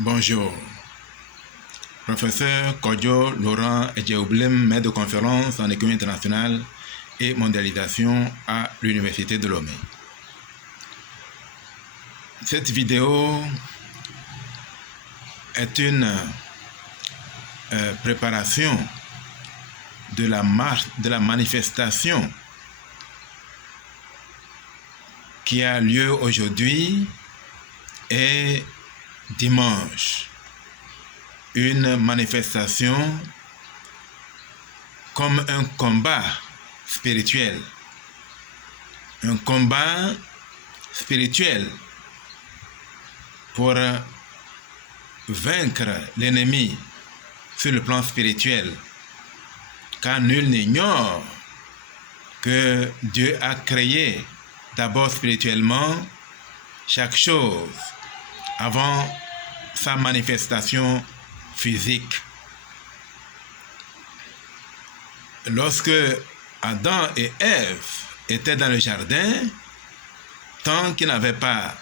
Bonjour. Professeur Kodjo Laurent Edjeoublem, maître de conférence en économie internationale et mondialisation à l'Université de Lomé. Cette vidéo est une préparation de la marche, de la manifestation qui a lieu aujourd'hui et dimanche. Une manifestation comme un combat spirituel. Un combat spirituel pour vaincre l'ennemi sur le plan spirituel. Car nul n'ignore que Dieu a créé d'abord spirituellement chaque chose avant sa manifestation physique. Lorsque Adam et Ève étaient dans le jardin, tant qu'ils n'avaient pas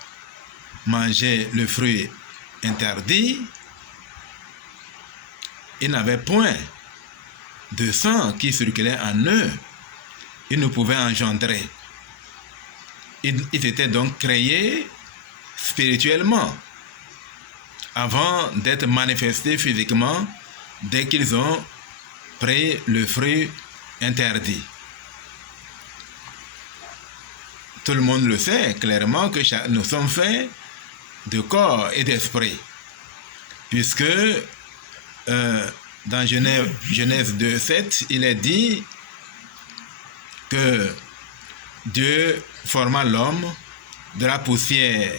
mangé le fruit interdit, ils n'avaient point de sang qui circulait en eux. Ils ne pouvaient engendrer. Ils étaient donc créés spirituellement avant d'être manifestés physiquement dès qu'ils ont pris le fruit interdit. Tout le monde le sait clairement que nous sommes faits de corps et d'esprit, puisque dans Genèse 2:7, il est dit que Dieu forma l'homme de la poussière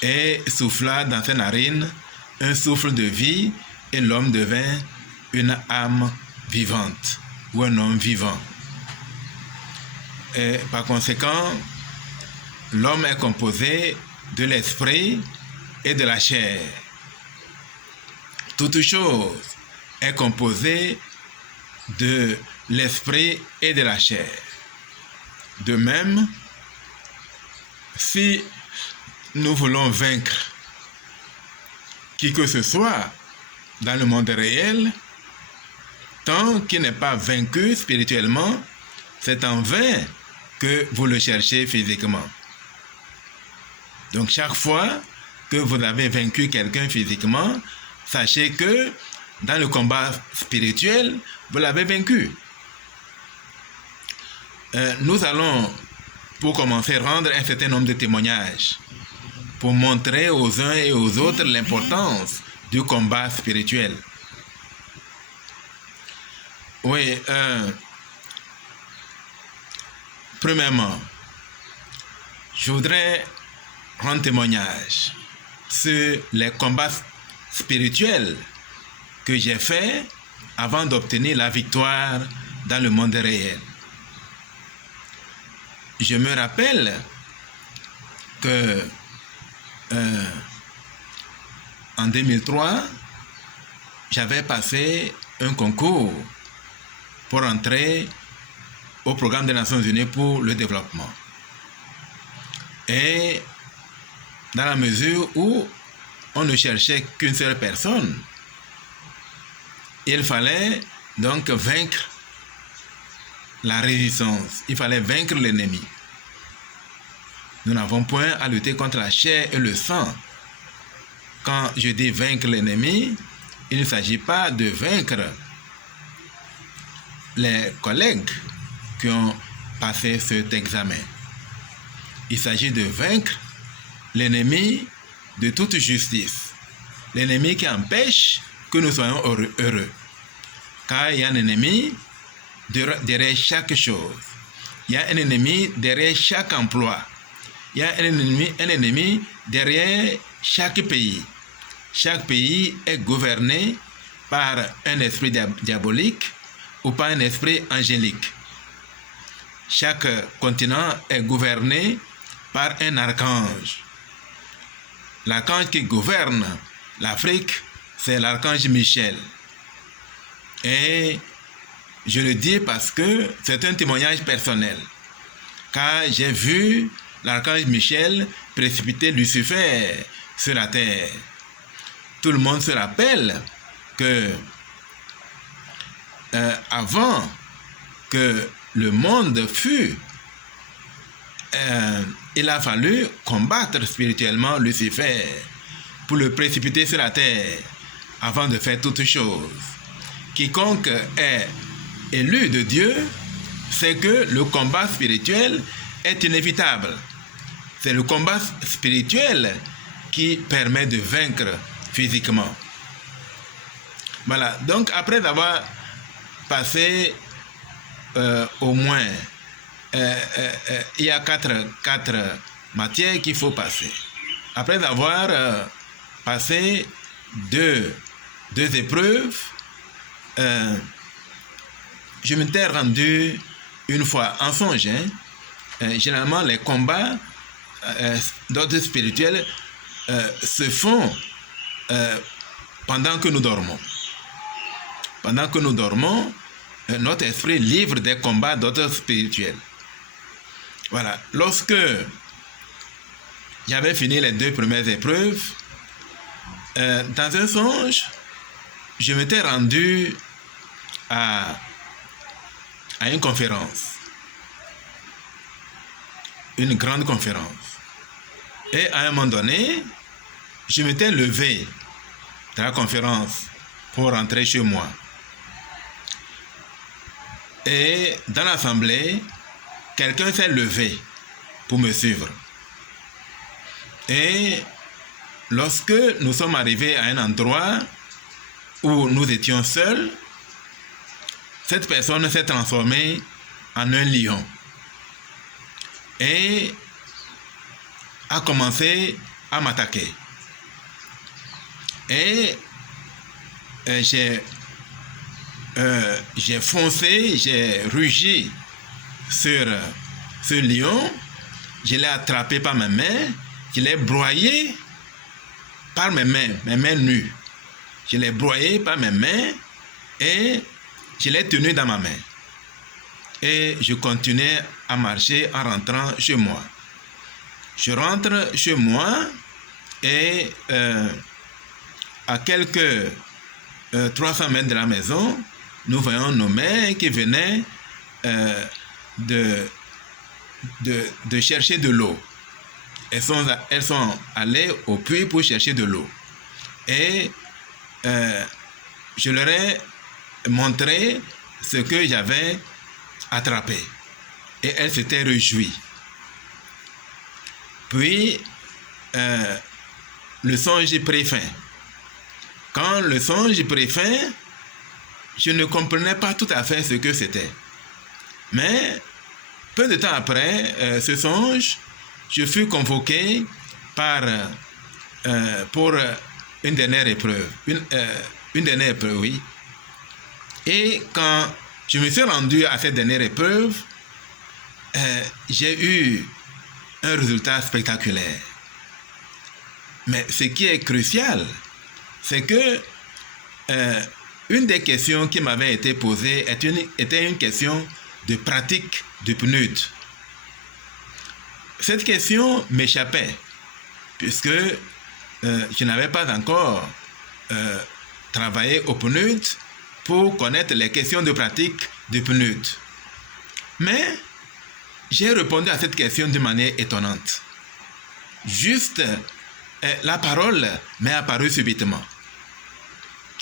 et souffla dans ses narines un souffle de vie, et l'homme devint une âme vivante ou un homme vivant. Et par conséquent, l'homme est composé de l'esprit et de la chair. Toute chose est composée de l'esprit et de la chair. De même, si nous voulons vaincre qui que ce soit dans le monde réel, tant qu'il n'est pas vaincu spirituellement, c'est en vain que vous le cherchez physiquement. Donc chaque fois que vous avez vaincu quelqu'un physiquement, sachez que dans le combat spirituel, vous l'avez vaincu. Nous allons, pour commencer, rendre un certain nombre de témoignages pour montrer aux uns et aux autres l'importance du combat spirituel. Oui, premièrement, je voudrais rendre témoignage sur les combats spirituels que j'ai faits avant d'obtenir la victoire dans le monde réel. Je me rappelle que en 2003, j'avais passé un concours pour entrer au programme des Nations Unies pour le développement. Et dans la mesure où on ne cherchait qu'une seule personne, il fallait donc vaincre la résistance. Il fallait vaincre l'ennemi. Nous n'avons point à lutter contre la chair et le sang. Quand je dis vaincre l'ennemi, il ne s'agit pas de vaincre les collègues qui ont passé cet examen. Il s'agit de vaincre l'ennemi de toute justice. L'ennemi qui empêche que nous soyons heureux. Car il y a un ennemi derrière chaque chose. Il y a un ennemi derrière chaque emploi. Il y a un ennemi derrière chaque pays. Chaque pays est gouverné par un esprit diabolique ou par un esprit angélique. Chaque continent est gouverné par un archange. L'archange qui gouverne l'Afrique, c'est l'archange Michel. Et je le dis parce que c'est un témoignage personnel. Car j'ai vu l'archange Michel précipiter Lucifer sur la terre. tout le monde se rappelle que avant que le monde fût, il a fallu combattre spirituellement Lucifer pour le précipiter sur la terre avant de faire toutes choses. Quiconque est élu de Dieu sait que le combat spirituel est inévitable. C'est le combat spirituel qui permet de vaincre physiquement. Voilà, donc après avoir passé au moins, il y a quatre matières qu'il faut passer. Après avoir passé deux épreuves, je m'étais rendu une fois en songe. Généralement, les combats d'ordre spirituel se font pendant que nous dormons. Pendant que nous dormons, notre esprit livre des combats d'ordre spirituel. Voilà. Lorsque j'avais fini les 2 premières épreuves, dans un songe, je m'étais rendu à une conférence. Une grande conférence. Et à un moment donné, je m'étais levé de la conférence pour rentrer chez moi. Et dans l'assemblée, quelqu'un s'est levé pour me suivre. Et lorsque nous sommes arrivés à un endroit où nous étions seuls, cette personne s'est transformée en un lion et a commencé à m'attaquer. Et j'ai foncé, j'ai rugi sur ce lion, je l'ai attrapé par mes mains, je l'ai broyé par mes mains nues. Je l'ai broyé par mes mains et je l'ai tenu dans ma main. Et je continuais à marcher en rentrant chez moi. Je rentre chez moi et à quelques 300 mètres de la maison, nous voyons nos mères qui venaient de chercher de l'eau. Elles sont allées au puits pour chercher de l'eau. Et je leur ai montré ce que j'avais attrapé. Et elles s'étaient réjouies. Puis, le songe prit fin. Quand le songe prit fin, je ne comprenais pas tout à fait ce que c'était. Mais, peu de temps après ce songe, je fus convoqué pour une dernière épreuve. Une dernière épreuve, oui. Et quand je me suis rendu à cette dernière épreuve, j'ai eu un résultat spectaculaire. Mais ce qui est crucial, c'est que une des questions qui m'avait été posée était une question de pratique du PNUD. Cette question m'échappait, puisque je n'avais pas encore travaillé au PNUD pour connaître les questions de pratique du PNUD. Mais j'ai répondu à cette question de manière étonnante. Juste, la parole m'est apparue subitement.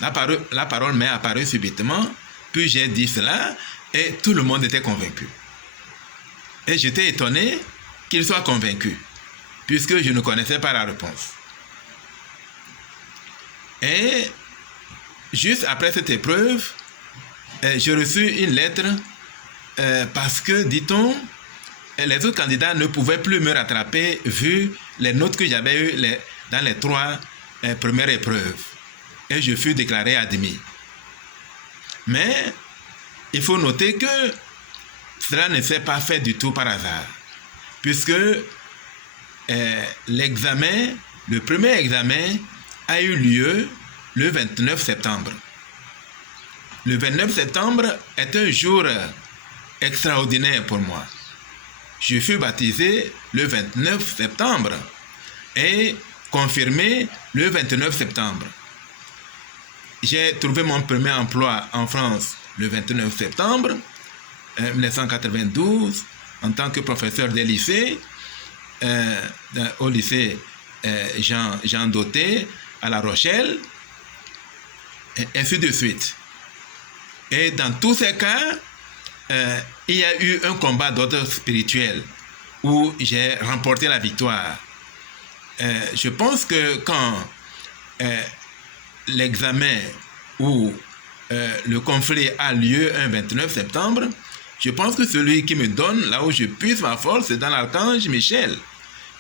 La parole m'est apparue subitement, puis j'ai dit cela, et tout le monde était convaincu. Et j'étais étonné qu'il soit convaincu, puisque je ne connaissais pas la réponse. Et juste après cette épreuve, j'ai reçu une lettre parce que, dit-on, les autres candidats ne pouvaient plus me rattraper vu les notes que j'avais eues dans les 3 premières épreuves. Et je fus déclaré admis. Mais il faut noter que cela ne s'est pas fait du tout par hasard, puisque l'examen, le premier examen a eu lieu le 29 septembre. Le 29 septembre est un jour extraordinaire pour moi. Je fus baptisé le 29 septembre et confirmé le 29 septembre. j'ai trouvé mon premier emploi en France le 29 septembre 1992 en tant que professeur des lycées, au lycée Jean Dauté à La Rochelle, et ainsi de suite. Et dans tous ces cas, il y a eu un combat d'ordre spirituel où j'ai remporté la victoire. Je pense que quand l'examen ou le conflit a lieu un 29 septembre, je pense que celui qui me donne là où je puise ma force, c'est dans l'archange Michel,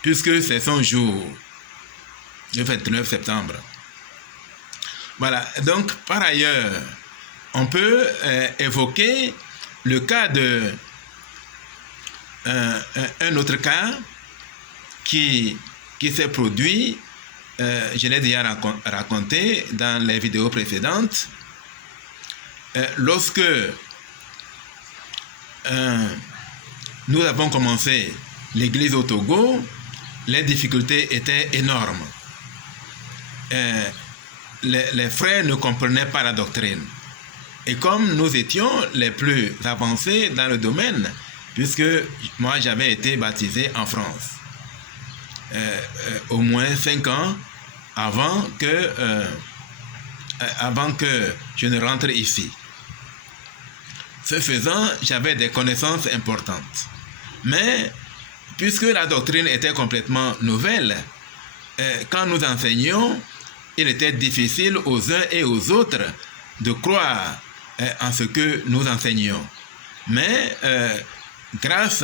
puisque c'est son jour, le 29 septembre. Voilà, donc par ailleurs, on peut évoquer le cas de un autre cas qui s'est produit, je l'ai déjà raconté dans les vidéos précédentes, lorsque nous avons commencé l'église au Togo, les difficultés étaient énormes. Les frères ne comprenaient pas la doctrine. Et comme nous étions les plus avancés dans le domaine, puisque moi j'avais été baptisé en France, au moins 5 ans avant que je ne rentre ici. Ce faisant, j'avais des connaissances importantes. Mais, puisque la doctrine était complètement nouvelle, quand nous enseignions, il était difficile aux uns et aux autres de croire en ce que nous enseignions. Mais, grâce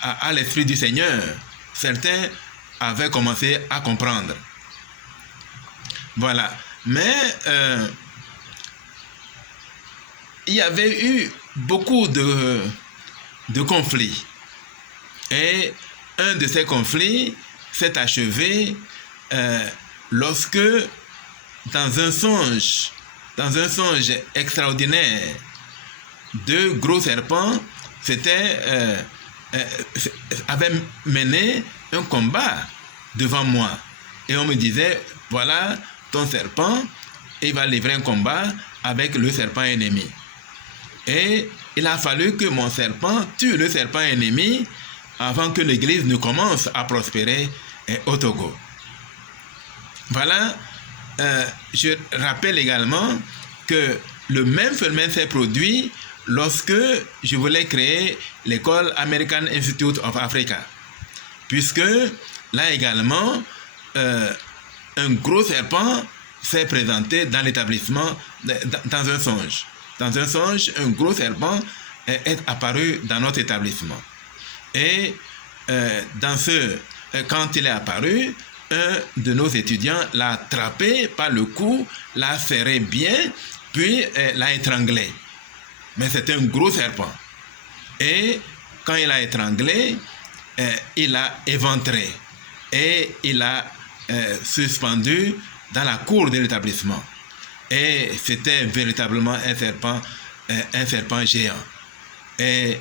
à l'Esprit du Seigneur, certains avaient commencé à comprendre. Voilà. Mais, il y avait eu beaucoup de conflits. Et un de ces conflits s'est achevé lorsque, dans un songe extraordinaire, 2 gros serpents avaient mené un combat devant moi. Et on me disait, voilà ton serpent, il va livrer un combat avec le serpent ennemi. Et il a fallu que mon serpent tue le serpent ennemi avant que l'église ne commence à prospérer au Togo. Voilà, je rappelle également que le même phénomène s'est produit lorsque je voulais créer l'école American Institute of Africa. Puisque là également, un gros serpent s'est présenté dans l'établissement, dans un songe. Dans un songe, un gros serpent est apparu dans notre établissement. Et quand il est apparu, un de nos étudiants l'a attrapé par le cou, l'a serré bien, puis l'a étranglé. Mais c'était un gros serpent. Et quand il l'a étranglé, il l'a éventré. Et il l'a suspendu dans la cour de l'établissement. Et c'était véritablement un serpent géant. Et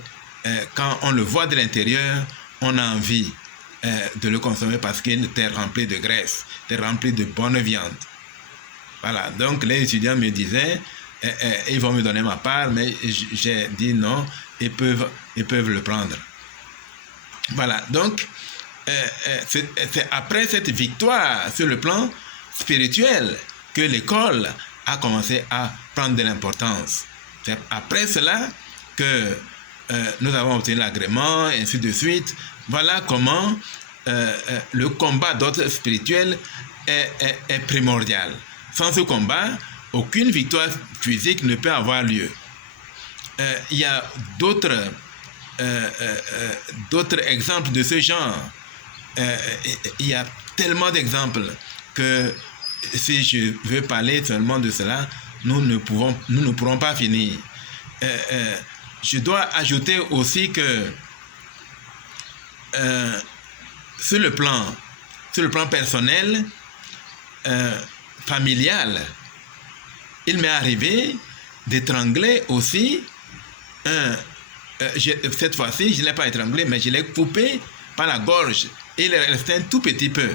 quand on le voit de l'intérieur, on a envie de le consommer parce qu'il était rempli de graisse, était rempli de bonne viande. Voilà, donc les étudiants me disaient, ils vont me donner ma part, mais j'ai dit non, ils peuvent le prendre. Voilà, donc c'est après cette victoire sur le plan spirituel que l'école a commencé à prendre de l'importance. C'est après cela que nous avons obtenu l'agrément, et ainsi de suite. Voilà comment le combat d'ordre spirituel est primordial. Sans ce combat, aucune victoire physique ne peut avoir lieu. Il y a d'autres exemples de ce genre. Il y a tellement d'exemples que si je veux parler seulement de cela, nous ne pourrons pas finir. Je dois ajouter aussi que sur le plan personnel, familial, il m'est arrivé d'étrangler aussi cette fois-ci, je ne l'ai pas étranglé, mais je l'ai coupé par la gorge. Il restait un tout petit peu.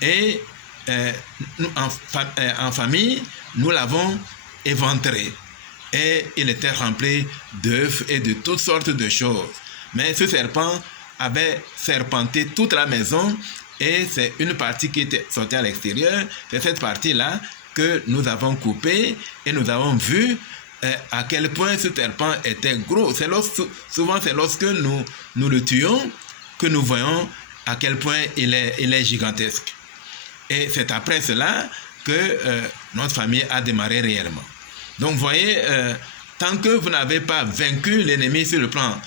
Et en famille, nous l'avons éventré. Et il était rempli d'œufs et de toutes sortes de choses. Mais ce serpent avait serpenté toute la maison et c'est une partie qui était sortie à l'extérieur. C'est cette partie-là que nous avons coupée et nous avons vu à quel point ce serpent était gros. Souvent, c'est lorsque nous le tuons que nous voyons à quel point il est gigantesque. Et c'est après cela que notre famille a démarré réellement. Donc, vous voyez, tant que vous n'avez pas vaincu l'ennemi sur le plan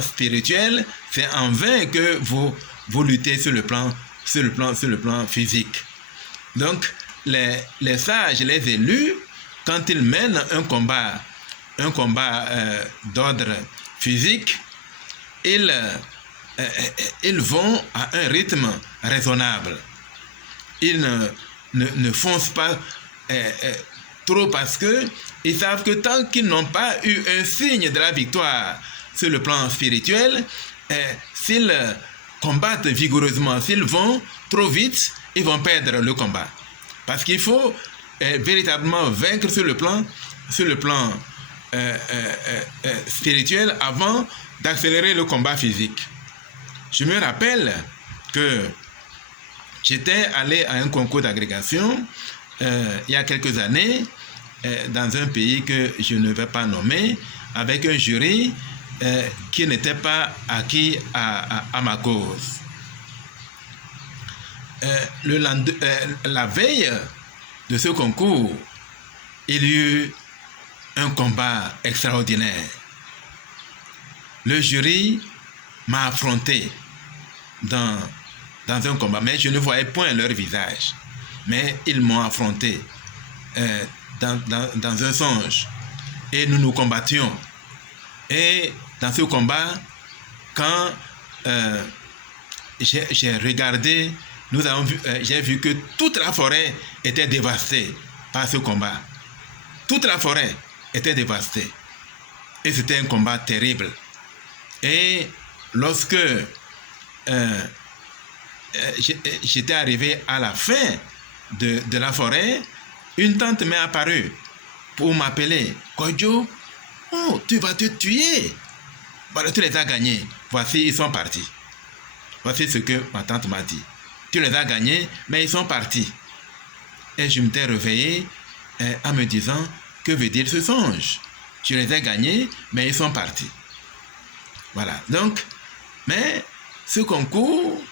spirituel, c'est en vain que vous luttez sur le plan physique. Donc, les sages, les élus, quand ils mènent un combat d'ordre physique, ils vont à un rythme raisonnable. Ils ne foncent pas trop parce qu'ils savent que tant qu'ils n'ont pas eu un signe de la victoire sur le plan spirituel, s'ils combattent vigoureusement, s'ils vont trop vite, ils vont perdre le combat. Parce qu'il faut véritablement vaincre sur le plan spirituel avant d'accélérer le combat physique. Je me rappelle que j'étais allé à un concours d'agrégation il y a quelques années dans un pays que je ne vais pas nommer, avec un jury qui n'était pas acquis à ma cause. La veille de ce concours, il y eut un combat extraordinaire. Le jury m'a affronté dans un combat, mais je ne voyais point leur visage. Mais ils m'ont affronté dans un songe. Et nous nous combattions. Et dans ce combat, quand j'ai regardé, j'ai vu que toute la forêt était dévastée par ce combat. Toute la forêt était dévastée. Et c'était un combat terrible. Et lorsque j'étais arrivé à la fin de la forêt, une tante m'est apparue pour m'appeler. Kodjo, oh, tu vas te tuer. Voilà, tu les as gagnés. Voici, ils sont partis. Voici ce que ma tante m'a dit. Tu les as gagnés, mais ils sont partis. Et je m'étais réveillé en me disant, que veut dire ce songe? Je les ai gagnés, mais ils sont partis. Voilà. Donc, mais ce concours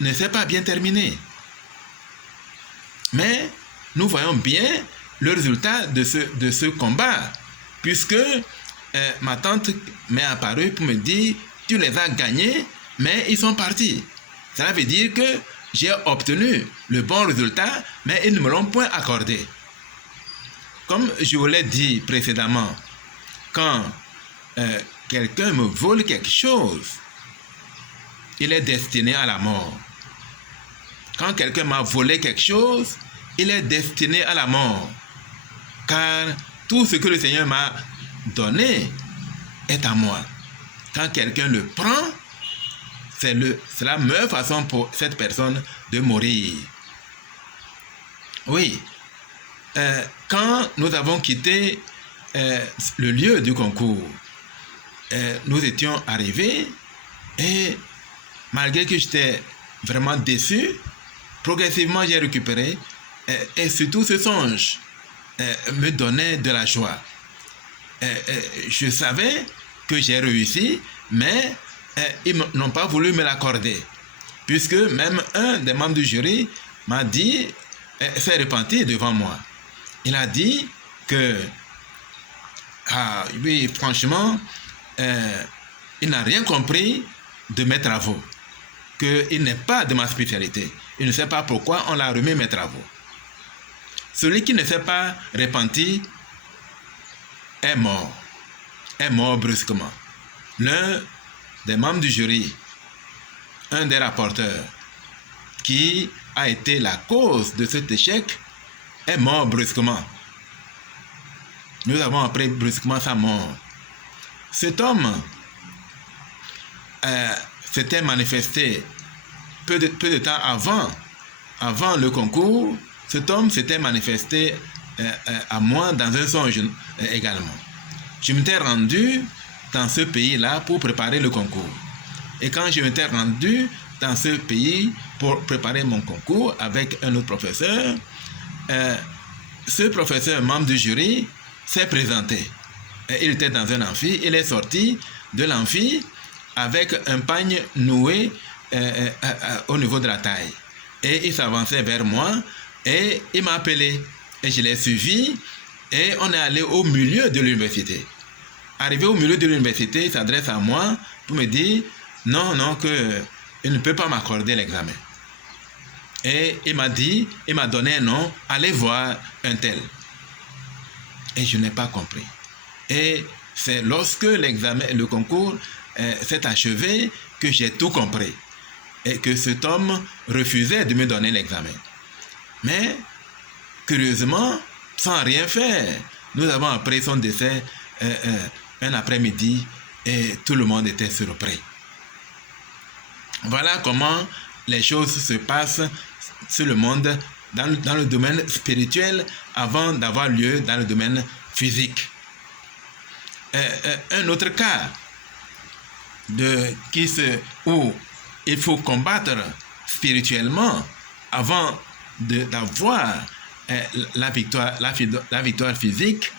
ne s'est pas bien terminé. Mais nous voyons bien le résultat de ce combat, puisque ma tante m'est apparue pour me dire, tu les as gagnés, mais ils sont partis. Cela veut dire que j'ai obtenu le bon résultat, mais ils ne me l'ont point accordé. Comme je vous l'ai dit précédemment, quand quelqu'un me vole quelque chose, il est destiné à la mort. Quand quelqu'un m'a volé quelque chose, il est destiné à la mort. Car tout ce que le Seigneur m'a donné est à moi. Quand quelqu'un le prend, c'est la meilleure façon pour cette personne de mourir. Oui. Quand nous avons quitté le lieu du concours, nous étions arrivés et malgré que j'étais vraiment déçu, progressivement j'ai récupéré et surtout ce songe me donnait de la joie. Je savais que j'ai réussi, mais ils n'ont pas voulu me l'accorder, puisque même un des membres du jury m'a dit, s'est repenti devant moi. Il a dit que, oui, franchement, il n'a rien compris de mes travaux, qu'il n'est pas de ma spécialité. Il ne sait pas pourquoi on l'a remis mes travaux. Celui qui ne s'est pas repenti est mort brusquement. L'un des membres du jury, un des rapporteurs, qui a été la cause de cet échec, est mort brusquement. Nous avons appris brusquement sa mort. Cet homme s'était manifesté peu de temps avant avant le concours, cet homme s'était manifesté à moi dans un songe également. Je m'étais rendu dans ce pays-là pour préparer le concours. Et quand je m'étais rendu dans ce pays pour préparer mon concours avec un autre professeur, ce professeur, membre du jury, s'est présenté. Il était dans un amphi, il est sorti de l'amphi avec un pagne noué au niveau de la taille. Et il s'avançait vers moi et il m'a appelé. Et je l'ai suivi et on est allé au milieu de l'université. Arrivé au milieu de l'université, il s'adresse à moi pour me dire non, qu'il ne peut pas m'accorder l'examen. Et il m'a donné un nom, allez voir un tel. Et je n'ai pas compris. Et c'est lorsque le concours s'est achevé que j'ai tout compris. Et que cet homme refusait de me donner l'examen. Mais, curieusement, sans rien faire, nous avons appris son décès un après-midi et tout le monde était surpris. Voilà comment les choses se passent sur le monde dans le domaine spirituel avant d'avoir lieu dans le domaine physique. Un autre cas où il faut combattre spirituellement avant d'avoir la victoire physique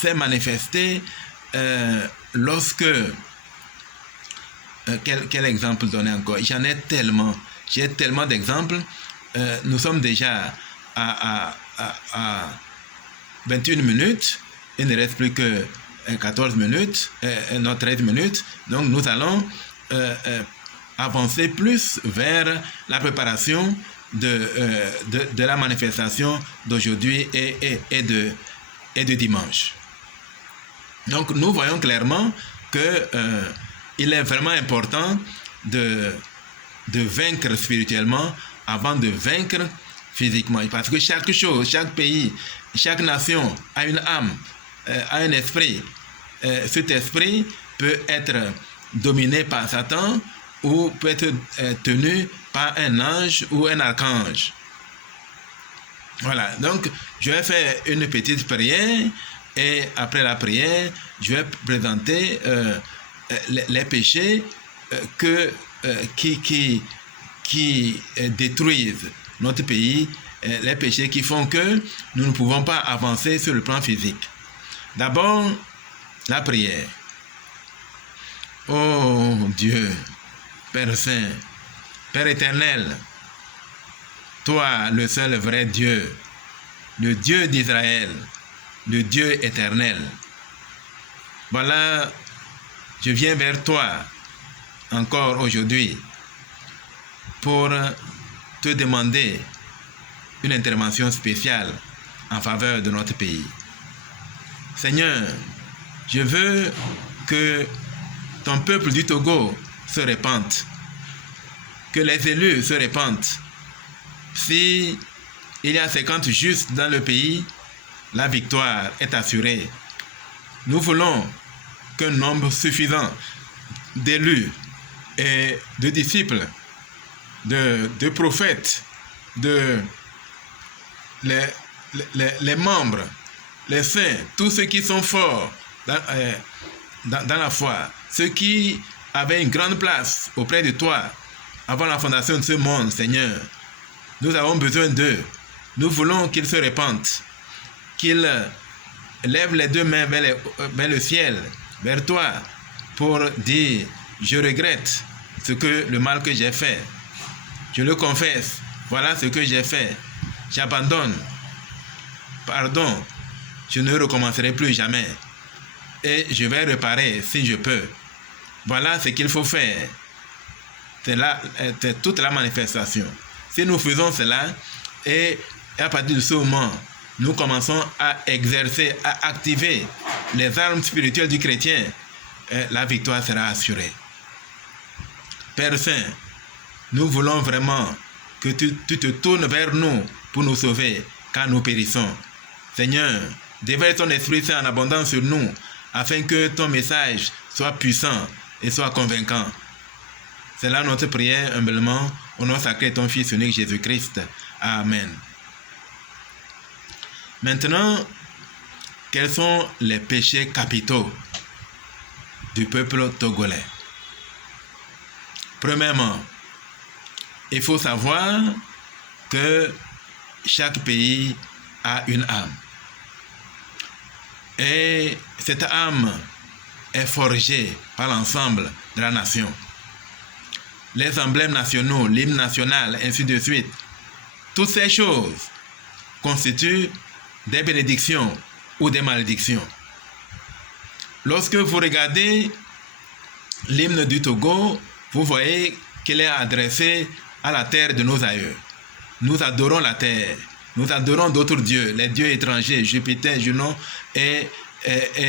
s'est manifesté lorsque quel exemple donner encore? J'ai tellement d'exemples. Nous sommes déjà à 21 minutes. Il ne reste plus que 14 minutes, non 13 minutes. Donc nous allons avancer plus vers la préparation de la manifestation d'aujourd'hui et de dimanche. Donc nous voyons clairement que il est vraiment important de vaincre spirituellement avant de vaincre physiquement. Parce que chaque chose, chaque pays, chaque nation a une âme, a un esprit. Cet esprit peut être dominé par Satan ou peut être tenu par un ange ou un archange. Voilà, donc je vais faire une petite prière et après la prière, je vais présenter les péchés qui détruisent notre pays, les péchés qui font que nous ne pouvons pas avancer sur le plan physique. D'abord, la prière. Oh Dieu, Père Saint, Père éternel, toi, le seul vrai Dieu, le Dieu d'Israël, le Dieu éternel. Voilà, je viens vers toi encore aujourd'hui pour te demander une intervention spéciale en faveur de notre pays. Seigneur, je veux que ton peuple du Togo se répande, que les élus se répandent. Si il y a 50 justes dans le pays, la victoire est assurée. Nous voulons qu'un nombre suffisant d'élus et de disciples, de prophètes, les membres, les saints, tous ceux qui sont forts dans la foi, ceux qui avaient une grande place auprès de toi avant la fondation de ce monde, Seigneur. Nous avons besoin d'eux. Nous voulons qu'ils se répandent, qu'ils lèvent les deux mains vers le ciel, vers toi, pour dire, je regrette le mal que j'ai fait. Je le confesse, voilà ce que j'ai fait. J'abandonne. Pardon, je ne recommencerai plus jamais. Et je vais réparer si je peux. Voilà ce qu'il faut faire. C'est toute la manifestation. Si nous faisons cela, et à partir de ce moment, nous commençons à exercer, à activer les armes spirituelles du chrétien, la victoire sera assurée. Père Saint, nous voulons vraiment que tu te tournes vers nous pour nous sauver, car nous périssons. Seigneur, déverse ton Esprit Saint en abondance sur nous, afin que ton message soit puissant et soit convaincant. C'est là notre prière humblement, au nom sacré de ton Fils unique Jésus-Christ. Amen. Maintenant, quels sont les péchés capitaux du peuple togolais? Premièrement, il faut savoir que chaque pays a une âme. Et cette âme est forgée par l'ensemble de la nation. Les emblèmes nationaux, l'hymne national, ainsi de suite, toutes ces choses constituent des bénédictions ou des malédictions. Lorsque vous regardez l'hymne du Togo, vous voyez qu'il est adressé à la terre de nos aïeux. Nous adorons la terre. Nous adorons d'autres dieux, les dieux étrangers, Jupiter, Junon et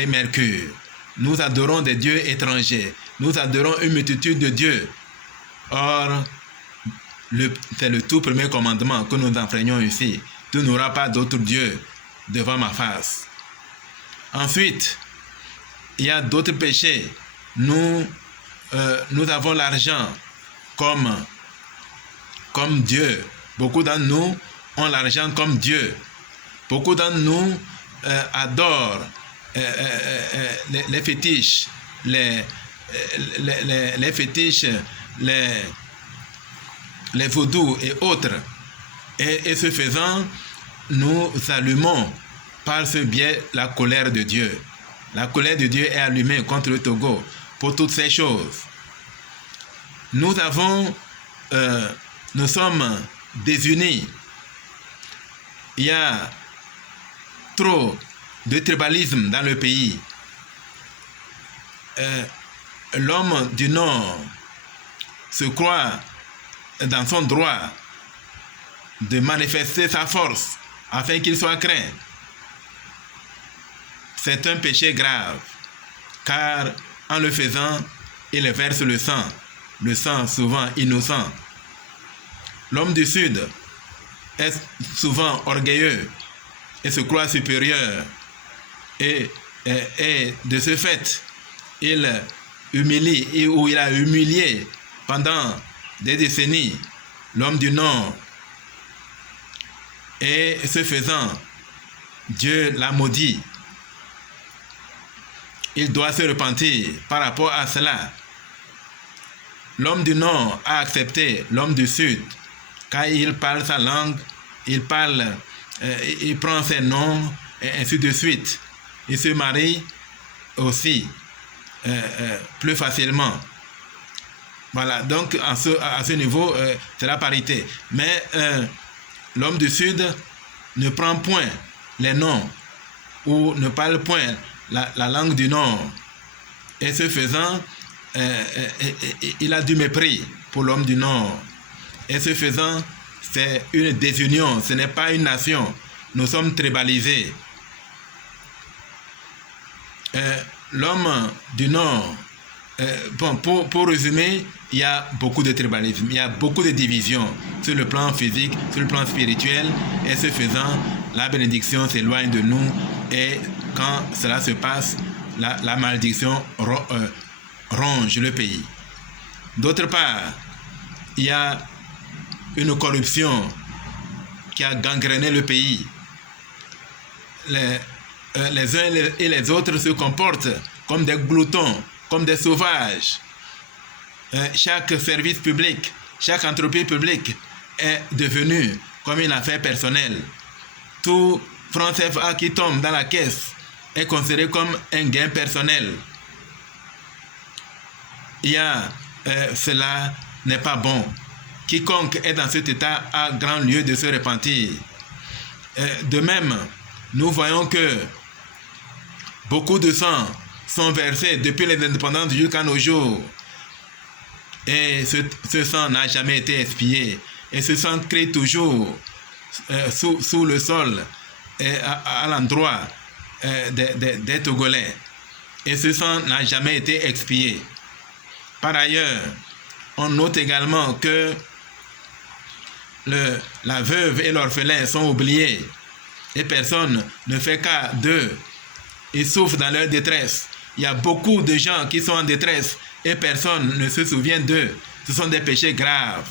Mercure. Nous adorons des dieux étrangers. Nous adorons une multitude de dieux. Or, c'est le tout premier commandement que nous enfreignons ici. Tu n'auras pas d'autres dieux devant ma face. Ensuite, il y a d'autres péchés. Nous avons l'argent comme Dieu. Beaucoup d'entre nous ont l'argent comme Dieu. Beaucoup d'entre nous adorent les fétiches, les fétiches, les vaudous et autres. Et ce faisant, nous allumons par ce biais la colère de Dieu. La colère de Dieu est allumée contre le Togo pour toutes ces choses. Nous sommes désunis. Il y a trop de tribalisme dans le pays. L'homme du Nord se croit dans son droit de manifester sa force afin qu'il soit craint. C'est un péché grave, car en le faisant, il verse le sang souvent innocent. L'homme du Sud est souvent orgueilleux et se croit supérieur. Et de ce fait, il humilie ou il a humilié pendant des décennies l'homme du Nord. Et ce faisant, Dieu l'a maudit. Il doit se repentir par rapport à cela. L'homme du Nord a accepté l'homme du Sud, car il parle sa langue, il prend ses noms, et ainsi de suite. Il se marie aussi plus facilement. Voilà, donc à ce niveau, c'est la parité. Mais l'homme du Sud ne prend point les noms ou ne parle point la langue du Nord. Et ce faisant, il a du mépris pour l'homme du Nord. Et ce faisant, c'est une désunion, ce n'est pas une nation. Nous sommes tribalisés. L'homme du Nord, pour résumer, il y a beaucoup de tribalisme, il y a beaucoup de divisions sur le plan physique, sur le plan spirituel, et ce faisant, la bénédiction s'éloigne de nous, et quand cela se passe, la malédiction ronge le pays. D'autre part, il y a une corruption qui a gangréné le pays. Les uns et les autres se comportent comme des gloutons, comme des sauvages. Chaque service public, chaque entreprise publique est devenue comme une affaire personnelle. Tout franc CFA qui tombe dans la caisse est considéré comme un gain personnel. Cela n'est pas bon. Quiconque est dans cet état a grand lieu de se repentir. De même, nous voyons que beaucoup de sang sont versés depuis les indépendances jusqu'à nos jours. Et ce sang n'a jamais été expié. Et ce sang crée toujours sous le sol et à l'endroit des Togolais. Et ce sang n'a jamais été expié. Par ailleurs, on note également que la veuve et l'orphelin sont oubliés. Et personne ne fait cas d'eux. Ils souffrent dans leur détresse. Il y a beaucoup de gens qui sont en détresse et personne ne se souvient d'eux. Ce sont des péchés graves.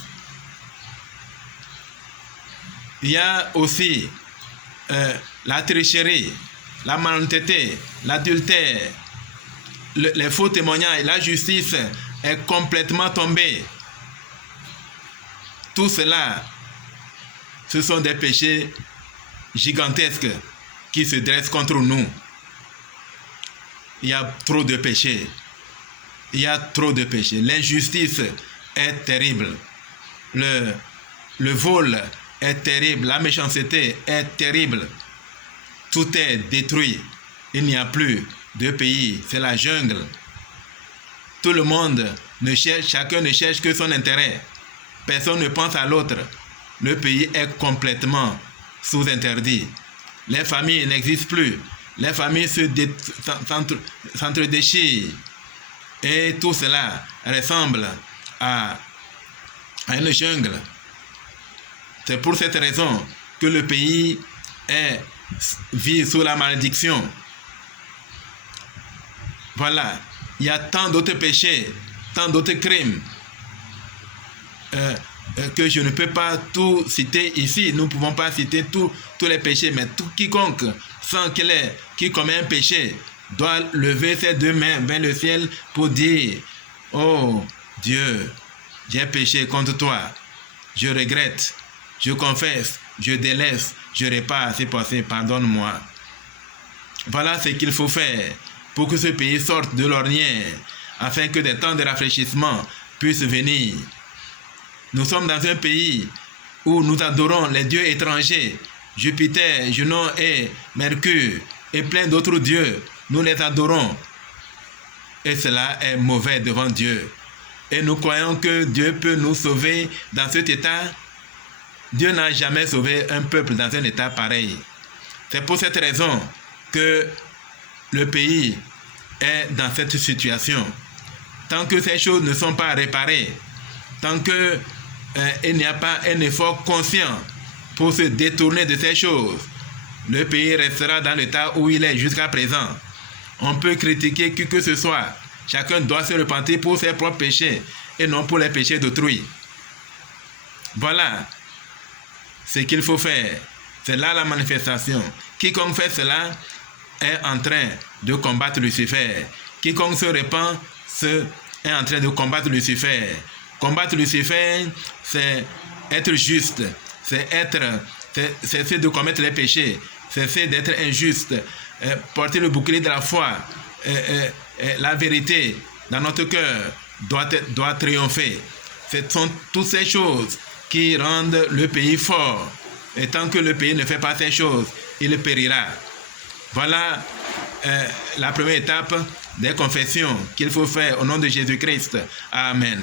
Il y a aussi la tricherie, la malhonnêteté, l'adultère, les faux témoignages. La justice est complètement tombée. Tout cela, ce sont des péchés gigantesques qui se dressent contre nous. Il y a trop de péchés. Il y a trop de péchés. L'injustice est terrible. Le vol est terrible. La méchanceté est terrible. Tout est détruit. Il n'y a plus de pays. C'est la jungle. Tout le monde chacun ne cherche que son intérêt. Personne ne pense à l'autre. Le pays est complètement sous interdit. Les familles n'existent plus. Les familles s'entredéchirent. Et tout cela ressemble à une jungle. C'est pour cette raison que le pays vit sous la malédiction. Voilà. Il y a tant d'autres péchés, tant d'autres crimes que je ne peux pas tout citer ici. Nous ne pouvons pas citer tous les péchés, mais quiconque qui commet un péché doit lever ses deux mains vers le ciel pour dire: oh Dieu, j'ai péché contre toi, je regrette, je confesse, je délaisse, je répare, c'est passé, pardonne-moi. Voilà ce qu'il faut faire pour que ce pays sorte de l'ornière, afin que des temps de rafraîchissement puissent venir. Nous sommes dans un pays où nous adorons les dieux étrangers, Jupiter, Junon et Mercure, et plein d'autres dieux. Nous les adorons. Et cela est mauvais devant Dieu. Et nous croyons que Dieu peut nous sauver dans cet état. Dieu n'a jamais sauvé un peuple dans un état pareil. C'est pour cette raison que le pays est dans cette situation. Tant que ces choses ne sont pas réparées, tant qu'il n'y a pas un effort conscient pour se détourner de ces choses, le pays restera dans l'état où il est jusqu'à présent. On peut critiquer qui que ce soit. Chacun doit se repentir pour ses propres péchés et non pour les péchés d'autrui. Voilà ce qu'il faut faire. C'est là la manifestation. Quiconque fait cela est en train de combattre Lucifer. Quiconque se repent est en train de combattre Lucifer. Combattre Lucifer, c'est être juste. C'est de commettre les péchés. C'est d'être injuste. Porter le bouclier de la foi. La vérité dans notre cœur doit triompher. Ce sont toutes ces choses qui rendent le pays fort. Et tant que le pays ne fait pas ces choses, il périra. Voilà la première étape des confessions qu'il faut faire au nom de Jésus-Christ. Amen.